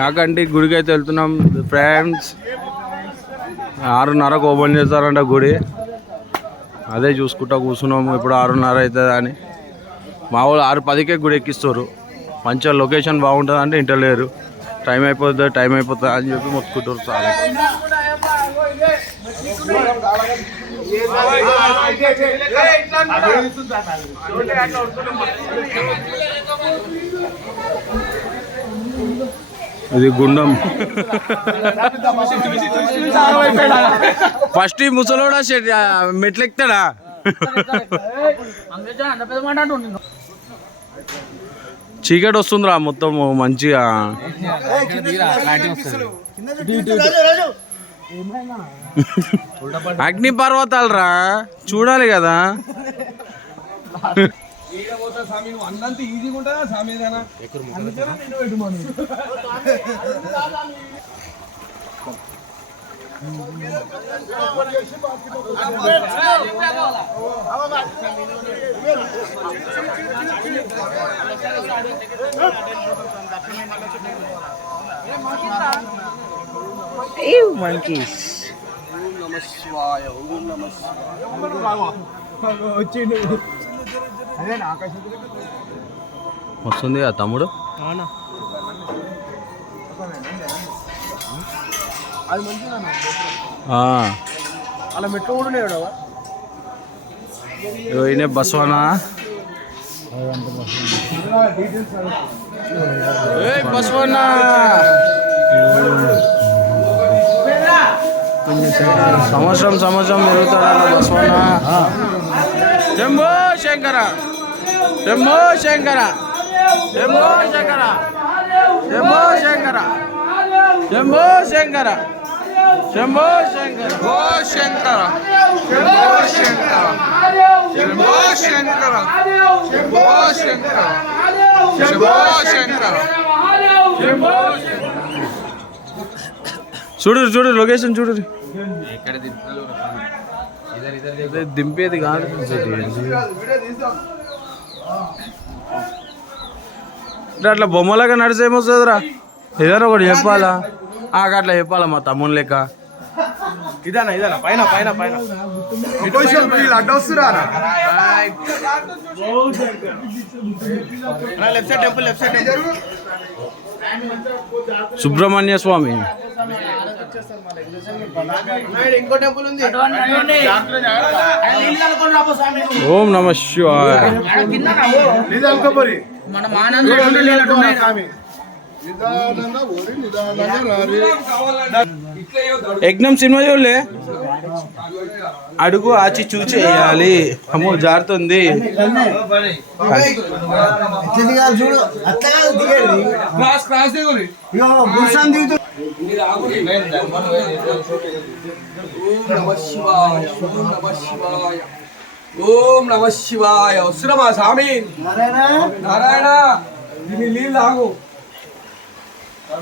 యాకండి గుడికి అయితే వెళ్తున్నాం. ఫ్రెండ్స్ ఆరున్నరకు ఓపెన్ చేస్తారంట గుడి. అదే చూసుకుంటా కూర్చున్నాము ఇప్పుడు ఆరున్నర అవుతుంది అని. మా వాళ్ళు ఆరు పదికే గుడి ఎక్కిస్తారు. మంచిగా లొకేషన్ బాగుంటుంది అంటే ఇంటలేరు టైం అయిపోతుంది టైం అయిపోతుంది అని చెప్పి మొత్తుకుంటారు చాలా ఇది గుండం. ఫస్ట్ ఈ ముసలోడా షెడ్- ఆ, మెట్లు ఎక్కుతాడా చీకటి వస్తుందిరా మొత్తం మంచిగా. అగ్ని పర్వతాలు రా చూడాలి కదా. ఉంటుందా స్వామి ఏదైనా వస్తుంది ఆ తమ్ముడు? ఆ. అలా మెట్లు కూడా ఈయన బస్వనా? ఏయ్ బస్వన్నా సంవత్సరం సంవత్సరం పెరుగుతాడన్న బస్వన్న జంబో శంకర జంబో శంకర జంబో శంకర జంబో శంకర జంబో శంకర శంభో శంకర ఓ శంకర శంభో శంకర శంభో శంకర శంభో శంకర శంభో శంకర చూడు చూడు లొకేషన్ చూడు దింపేది కాదు. అంటే అట్లా బొమ్మలాగా నడిచి ఏమొస్తుందిరా ఏదైనా ఒకటి చెప్పాలా? ఆ, అట్లా చెప్పాలా మా తమ్ముని లెక్క? ఇదానా ఇదానా పైన పైన పైన. Left side temple left side temple Subrahmanya Swamy. ఓం నమ శివాయ. మన మానంద యజ్ఞం సినిమా చూడలే? అడుగు ఆచి చూచి వేయాలి. అమ్మో జారుతుంది. చూడు. నమ శివాయ ఓం నమ శివాయ. ఓం నమ శివాయ. వస్తున్నమా స్వామి? నారాయణ. దీని నీళ్ళు ఆగు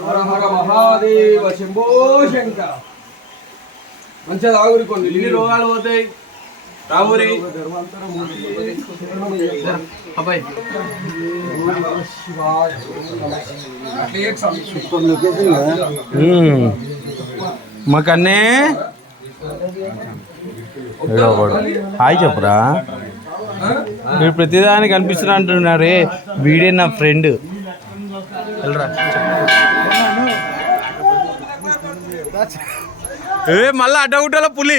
హర హర మహాదేవ శంభో శంకర. మంచిగా తాగురి కొన్ని. ఇన్ని రోగాలు పోతాయి. రావురి మాకన్నే. హాయ్ చెప్పురా? మీరు ప్రతిదానికి కనిపిస్తున్నా అంటున్నారే. వీడే నా ఫ్రెండ్ ఏ మళ్ళా అడ్డగుట్టల పులి.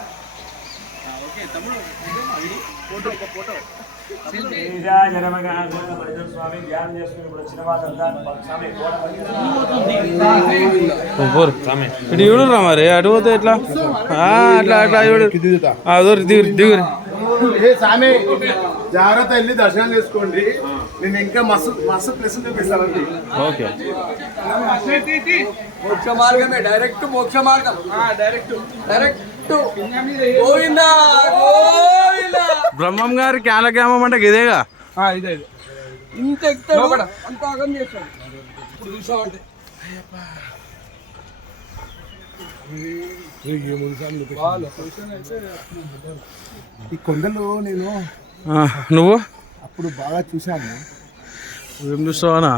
ఇటు చూడురా మరి. అటు పోతే ఎట్లా? ఆ, అట్లా అట్లా చూడు. ఆ, దూరి దిగురు దిగురు. ఏ సామి జాగ్రత్త వెళ్ళి దర్శనం చేసుకోండి. నేను ఇంకా మస్తు మస్తు ప్లేస్ చూపిస్తానండి ఓకే. మోక్ష మార్గమే డైరెక్ట్ మోక్ష మార్గం. డైరెక్ట్ డైరెక్ట్ బ్రహ్మం గారి క్యాలక్యామం అంటే ఇదేగా? ఇదే ఇంత ఎక్కుతాడు అంత ఆగం చేస్తాడు ఇప్పుడు ఈ కొండలు నేను ఆ, నువ్వు? అప్పుడు బాగా చూశాను. ఏం చూస్తావానా?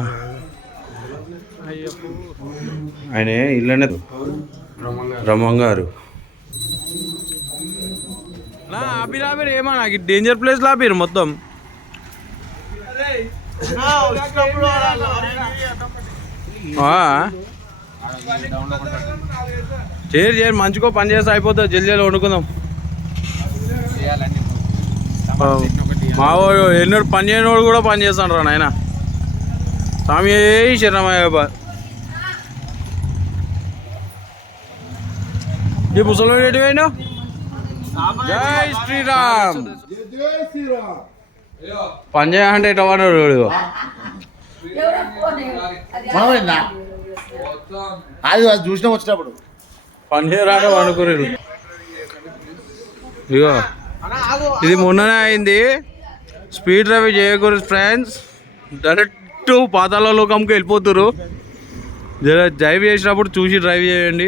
ఆయన ఇల్లనే. బ్రహ్మం గారు. ఆపిరు ఆపిరు ఏమా నాకు డేంజర్ ప్లేస్ లాపిరు మొత్తం. చేరు చేరు మంచుకో మంచికో పని చేస్తే అయిపోతుంది. జల్దీ జల్దీ వండుకుందాం. మావాడు ఎన్నో వాడు ఎన్నోడు పని చేయనోడు కూడా పని చేస్తాడు రా నాయన. స్వామి శరణమయ్య ఈ ముసలి ఎటు పోయినా జై శ్రీరామ్. పని చేయాలంటే ఎట్లా వాడు? మనమైందా? అది అది చూసినా వచ్చినప్పుడు. చేయరాడే వండుకోరు ఇగో ఇది మొన్ననే అయింది. స్పీడ్ డ్రైవ్ చేయకూడదు ఫ్రెండ్స్. డైరెక్ట్ పాతాల లోకంకి వెళ్ళిపోతురు జర డ్రైవ్ చేసినప్పుడు చూసి డ్రైవ్ చేయండి.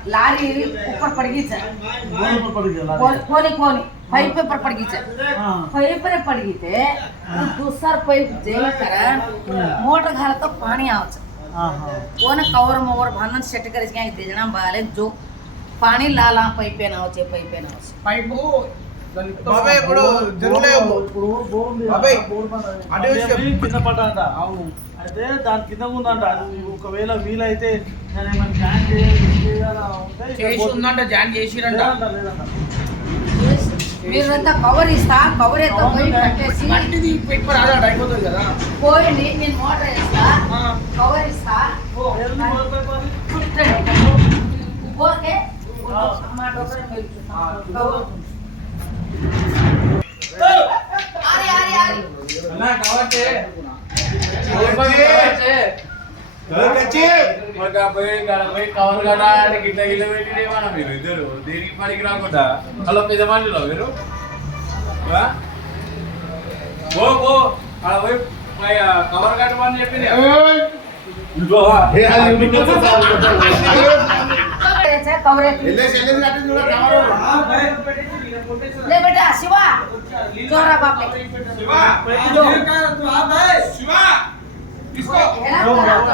चुकर तो- वो अच्छा बोर है वो लारी ऊपर पड़ गई है कोनी कोनी कोनी पाइप पे पर पड़ गई है पाइप पे पड़ गई थे तो दूसरा पाइप जेल कर मोटर घर तो पानी आवच वो ना कवर मोवर बांधन सेट कर इसके दे देना बाले जो पानी लाला पाइप पे ना हो चे पाइप पे ना हो పైపు బాబాయ్ ఇప్పుడు జరుగులేవు బాబాయ్ అటు వచ్చి చెప్పు. కింద పడ్డాంట అవును అయితే దాని కింద ఉందంట. అది ఒకవేళ వీలైతే దాన్ని ఏమైనా జాయిన్ చేయాలా ఉంటే ఇక్కడ చేసి పోతుంది. ఉందంట జాయిన్ చేసిరంట. లేదంట లేదంట. మీరంతా కవర్ ఇస్తా కవర్ ఎత్తా పోయి కట్టేసి మట్టిది పెట్టుకొని ఆడాడు అయిపోతుంది కదా. పోయండి నేను మోటార్ వేస్తా ఆ. కవర్ ఇస్తా. వెళ్ళి మొదలు పెట్టాలి. కుట్టండి ఓకే. మా డబ్బులు మీరు కవర్ ఆరి ఆరి ఆరి. కవర్ కట్టాలి గిట్ల గిట్ల పెట్టినేమన్నా మీరు ఇద్దరు దేనికి పనికి రాకుండా హలో పెద్ద మనుషులు మీరు? ఓ ఓ అలా పోయి కవర్ కట్టమని చెప్పింది కవర్ కట్టింది కూడా కవరు. ले बेटा शिवा जोरा बाप ले जो हेला करा तो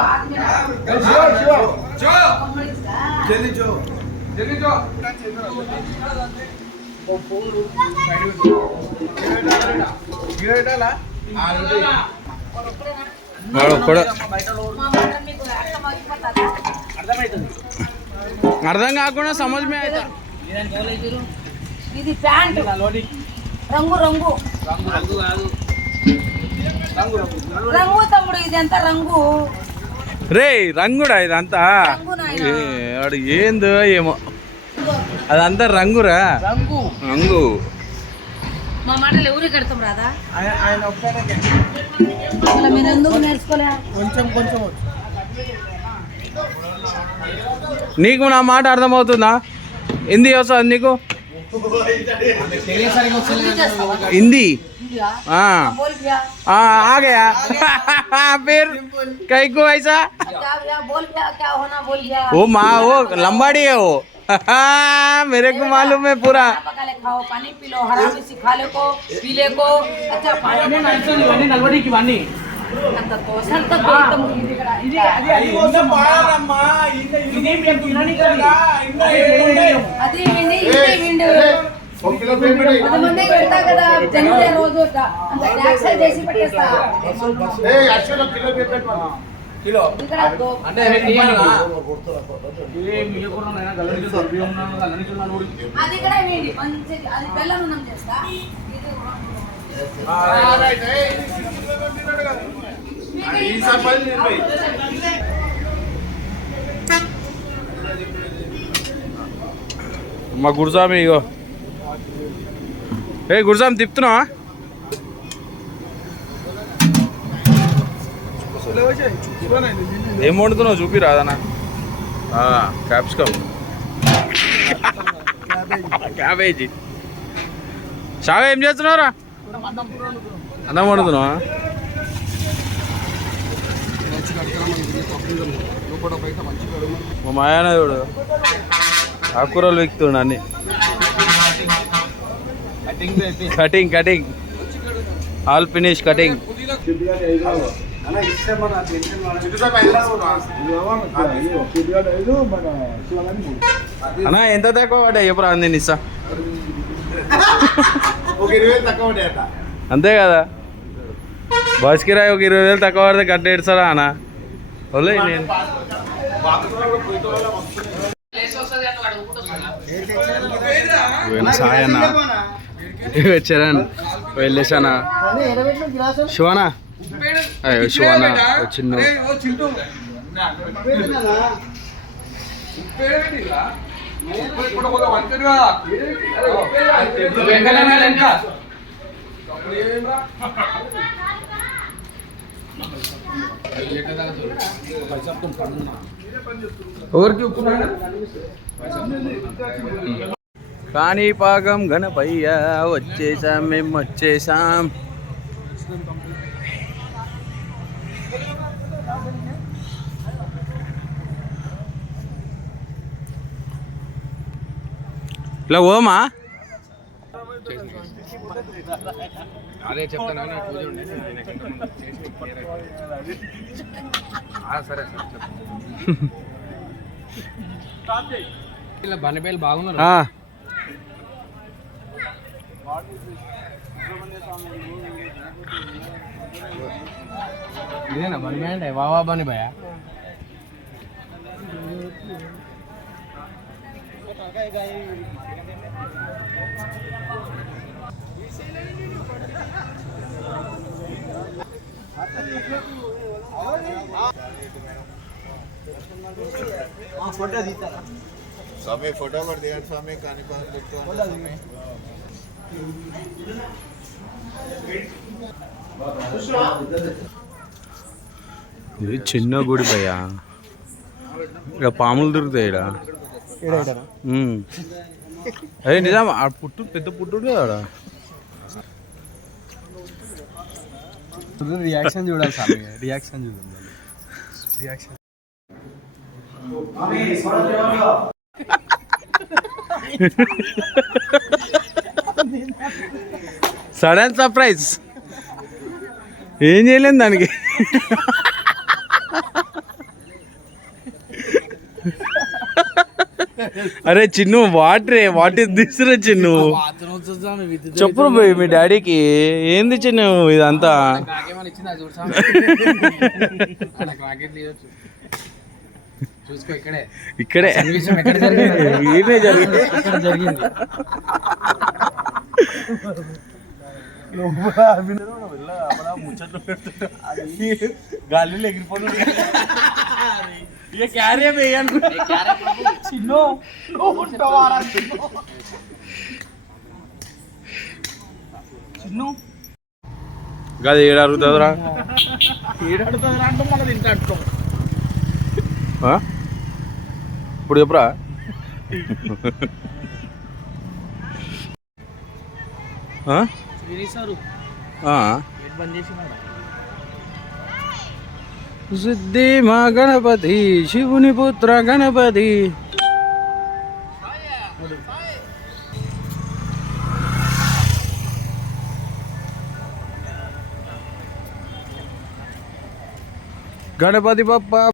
आदमी ना कंपनी का జల్దీ చో గిరేటాలా వాడు కూడా మా మాట ఇది ప్యాంట్. రంగు రంగు. రంగు తమ్ముడు ఇది ఎంత రంగు. రే రంగుడా ఇదంతా? రంగు నాయనా. ఏ, వాడు ఏందో ఏమో. అదంతా రంగురా? రంగు. రంగు. మా మాటలు ఎవరికి కడతాం రాదా? ఆయన మీరు ఎందుకు నేర్చుకోలే? కొంచెం కొంచెం నీకు నా మాట అర్థమవుతుందా? హిందీ వస్తుంది నీకు? हिंदी? हाँ। हाँ आ गया। फिर कहीं को ऐसा? क्या होना वो माँ वो लंबाड़ी है वो। मेरे को मालूम है पूरा। खाओ पानी पी लो हरा को पी को। अच्छा पानी की बानी అది ఇది తిననీకి అది. విండి. పెడతా కదా జనవరి రోజు అంత ట్యాక్స్ చేసి పెట్టేస్తా. కిలో అంటే కూడా వేయండి మంచి అది బెల్లం అన్నం చేస్తా. మా గురుజామి ఇగో. ఏ గురుజామి తిప్పుతున్నావా? ఏం వండుతున్నావు? చూపిరాదనా క్యాప్సికమ్ క్యాబేజీ చావే ఏం చేస్తున్నారా అన్నం వండుతున్నావా? మా మాయాన చూడు. ఆకుకూరలు విక్తుండు అన్ని. Cutting cutting all finish cutting అన్నా ఎంత తక్కువ పడ్డా ఎప్పుడు అంది నిస్సా. అంతే కదా? బస్ కిరాయి ఒక ఇరవై వేలు తక్కువ పడితే కట్ట ఏడుస్తారా అన్న? వదిలే నేను పోయిన సాయన్న చరణ్. వెళ్ళేసానా శివనా? అయ్యో శివనా? చిన్న కాణిపాకం గణపయ్య వచ్చేసాం మేము వచ్చేసాం ఇలా ఓమా? అదే చెప్తాను సరే ఇలా బనబేలు బాగున్నారు? ఇదేనా బనబే అంటే? వావా ఫోటో తీస్తారా స్వామి ఫోటో కూడా దిగండి స్వామి కానీ స్వామి. ఇది చిన్న గుడి భయ్యా. ఇక పాములు దొరుకుతాయి ఇక్కడ అదే నిజం ఆ పుట్టు పెద్ద పుట్టు కదా రియాక్షన్ చూడాలి స్వామి రియాక్షన్ చూడండి రియాక్షన్ సడన్ సర్ప్రైజ్ ఏం చేయలేను దానికి. అరే చిన్ను వాటరే వాట్ ఇస్ దిస్ రే చిన్ను? చెప్పు పోయి మీ డాడీకి. ఏంది చిన్ను ఇదంతా? నాకేమైనా ఇచ్చిందా చూడు స్వామి నాకు రాకెట్ ఇవ్వచ్చు చూసుకో ఇక్కడే ఇక్కడే సన్నివేశం ఎక్కడ జరిగింది ఈయనే జరిగింది ఇక్కడ జరిగింది గాలిలో ఎగిరిపోతుంది ఇక క్యారీ వేయను గది ఏడు అరుగుతుందిరా ఆ? ఇప్పుడు చెప్పురా. సిద్ధి మా గణపతి శివుని పుత్ర గణపతి. గణపతి బప్ప